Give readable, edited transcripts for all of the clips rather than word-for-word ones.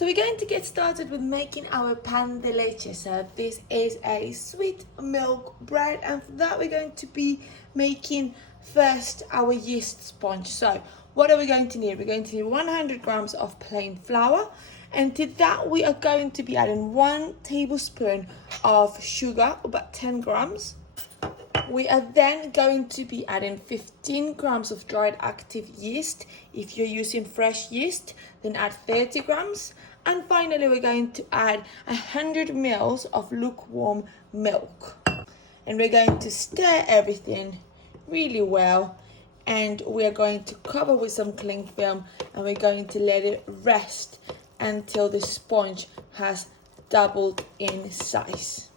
So we're going to get started with making our pan de leche. So this is a sweet milk bread, and for that we're going to be making first our yeast sponge. So what are we going to need? We're going to need 100 grams of plain flour, and to that we are going to be adding 1 tablespoon of sugar, about 10 grams. We are then going to be adding 15 grams of dried active yeast. If you're using fresh yeast, then add 30 grams. And finally, we're going to add 100 mils of lukewarm milk. And we're going to stir everything really well. And we're going to cover with some cling film, and we're going to let it rest until the sponge has doubled in size.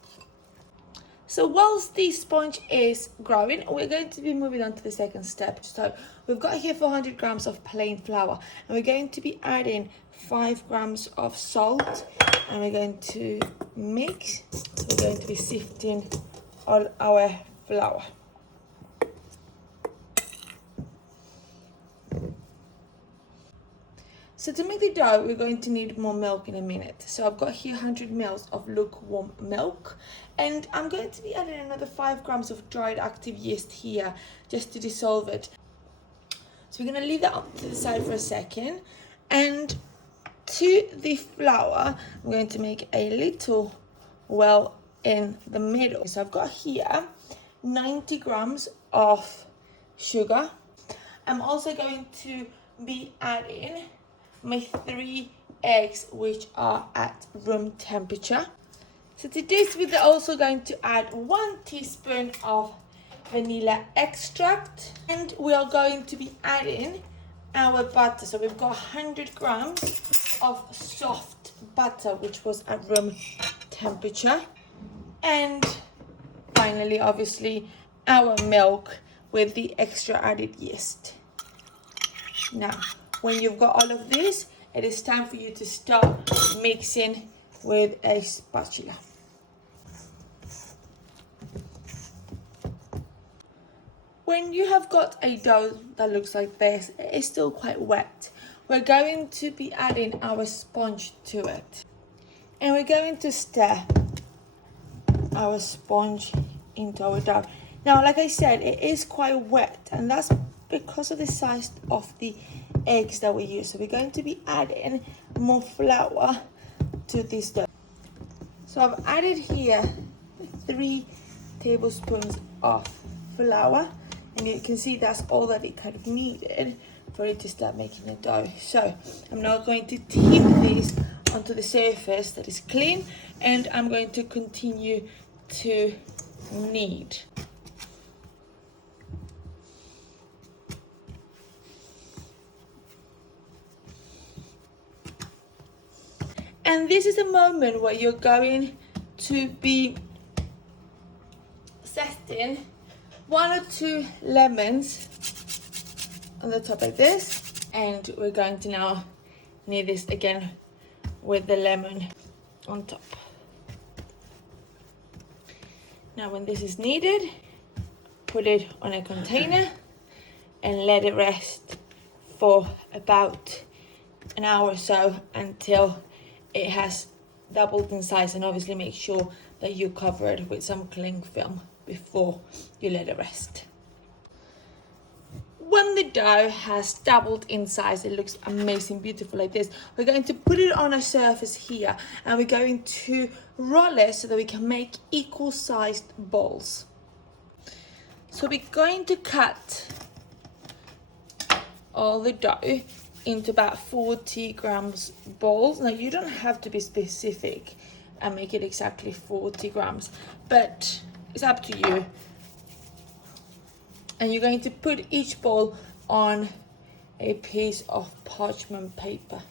So whilst the sponge is growing, we're going to be moving on to the second step. So we've got here 400 grams of plain flour, and we're going to be adding 5 grams of salt, and we're going to mix. So we're going to be sifting all our flour. So to make the dough, we're going to need more milk in a minute. So I've got here 100 mils of lukewarm milk, and I'm going to be adding another 5 grams of dried active yeast here just to dissolve it. So we're going to leave that up to the side for a second, and to the flour, I'm going to make a little well in the middle. So I've got here 90 grams of sugar. I'm also going to be adding my 3 eggs, which are at room temperature. So to this we're also going to add 1 teaspoon of vanilla extract, and we are going to be adding our butter. So we've got 100 grams of soft butter, which was at room temperature, and finally obviously our milk with the extra added yeast. Now when you've got all of this, it is time for you to start mixing with a spatula. When you have got a dough that looks like this, it is still quite wet, we're going to be adding our sponge to it. And we're going to stir our sponge into our dough. Now, like I said, it is quite wet, and that's because of the size of the eggs that we use. So we're going to be adding more flour to this dough. So I've added here 3 tablespoons of flour, and you can see that's all that it kind of needed for it to start making a dough. So I'm now going to tip this onto the surface that is clean, and I'm going to continue to knead. And this is a moment where you're going to be zesting 1 or 2 lemons on the top like this, and we're going to now knead this again with the lemon on top. Now when this is kneaded, put it on a container and let it rest for about an hour or so until it has doubled in size, and obviously make sure that you cover it with some cling film before you let it rest. When the dough has doubled in size, it looks amazing, beautiful like this, we're going to put it on a surface here, and we're going to roll it so that we can make equal sized balls. So we're going to cut all the dough into about 40 grams balls. Now you don't have to be specific and make it exactly 40 grams, but it's up to you. And you're going to put each ball on a piece of parchment paper.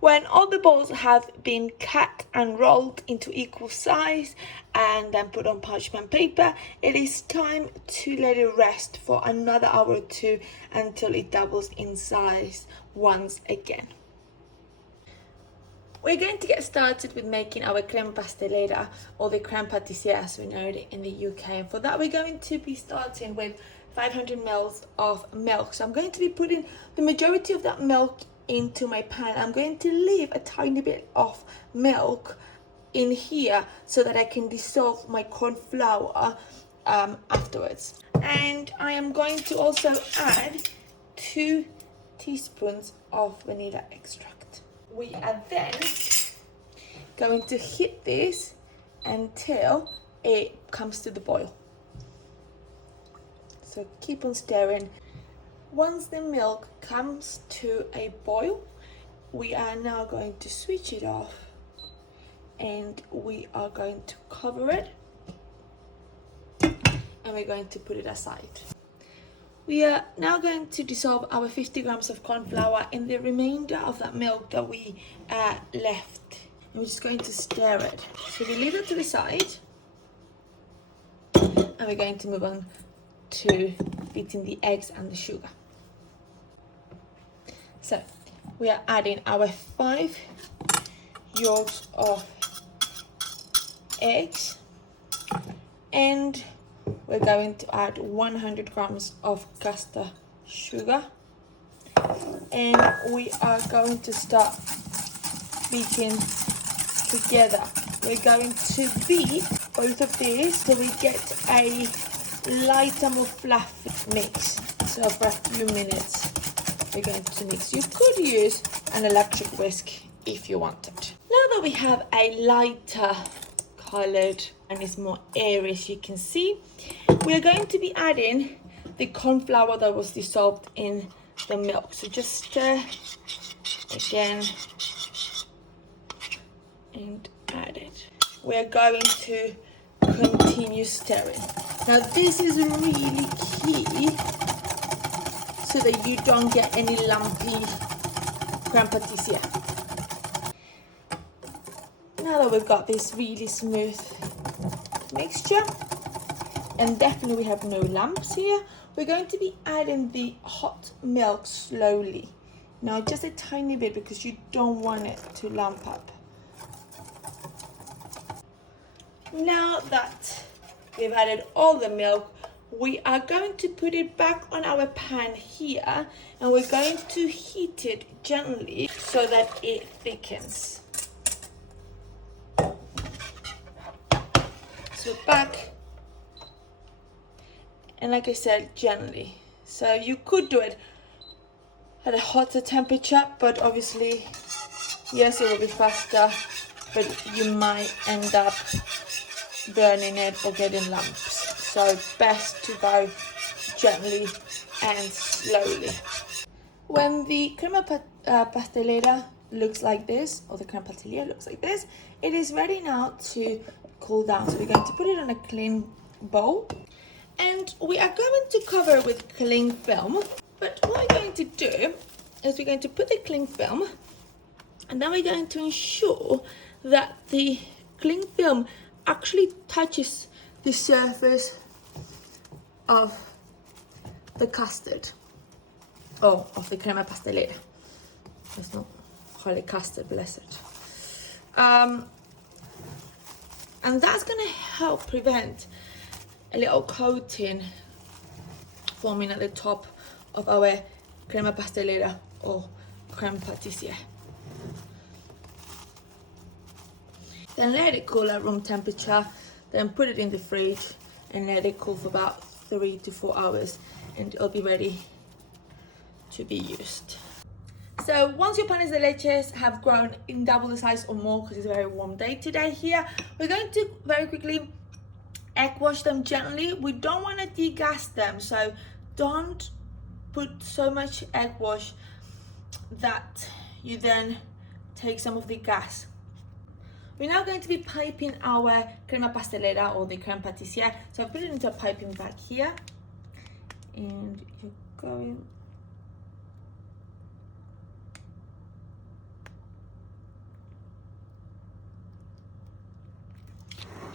When all the balls have been cut and rolled into equal size and then put on parchment paper, it is time to let it rest for another hour or 2 until it doubles in size once again. We're going to get started with making our creme pastelera, or the creme patissiere as we know it in the UK. And for that we're going to be starting with 500 mils of milk. So I'm going to be putting the majority of that milk into my pan. I'm going to leave a tiny bit of milk in here so that I can dissolve my corn flour afterwards. And I am going to also add 2 teaspoons of vanilla extract. We are then going to heat this until it comes to the boil. So keep on stirring. Once the milk comes to a boil, we are now going to switch it off and we are going to cover it and we're going to put it aside. We are now going to dissolve our 50 grams of corn flour in the remainder of that milk that we left. And we're just going to stir it. So we leave it to the side and we're going to move on to beating the eggs and the sugar. So we are adding our 5 yolks of eggs and we're going to add 100 grams of caster sugar and we are going to start beating together. We're going to beat both of these till we get a lighter, more fluffy mix. So for a few minutes we're going to mix. You could use an electric whisk if you wanted. Now that we have a lighter colored and it's more airy, as you can see, we're going to be adding the corn flour that was dissolved in the milk. So just stir again and add it. We're going to continue stirring. Now this is really key so that you don't get any lumpy creme patissiere. Now that we've got this really smooth mixture, and definitely we have no lumps here, we're going to be adding the hot milk slowly. Now just a tiny bit because you don't want it to lump up. Now that we've added all the milk, we are going to put it back on our pan here and we're going to heat it gently so that it thickens. So back, and like I said, gently. So you could do it at a hotter temperature, but obviously, yes, it will be faster, but you might end up burning it or getting lumps. So best to go gently and slowly. When the crema pastelera looks like this, or the creme patissiere looks like this, it is ready now to cool down. So we're going to put it on a clean bowl and we are going to cover it with cling film. But what we're going to do is we're going to put the cling film and then we're going to ensure that the cling film actually touches the surface of the custard, or of the crema pastelera. It's not holy custard, bless it. And that's going to help prevent a little coating forming at the top of our crema pastelera or creme patissiere. Then let it cool at room temperature, then put it in the fridge and let it cool for about 3 to 4 hours and it'll be ready to be used. So once your panes de leches have grown in double the size or more, because it's a very warm day today here, we're going to very quickly egg wash them gently. We don't want to degas them, so don't put so much egg wash that you then take some of the gas. We're now going to be piping our crema pastelera or the creme patissiere. So I've put it into a piping bag here and you're going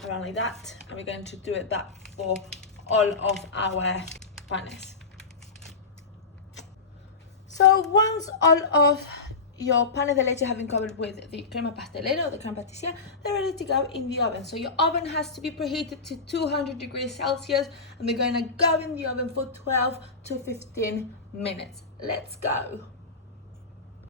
around like that, and we're going to do it that for all of our panes. So once all of your panes de leche have been covered with the crema pastelera or the creme patissiere, they're ready to go in the oven. So your oven has to be preheated to 200 degrees Celsius and we're going to go in the oven for 12 to 15 minutes. Let's go.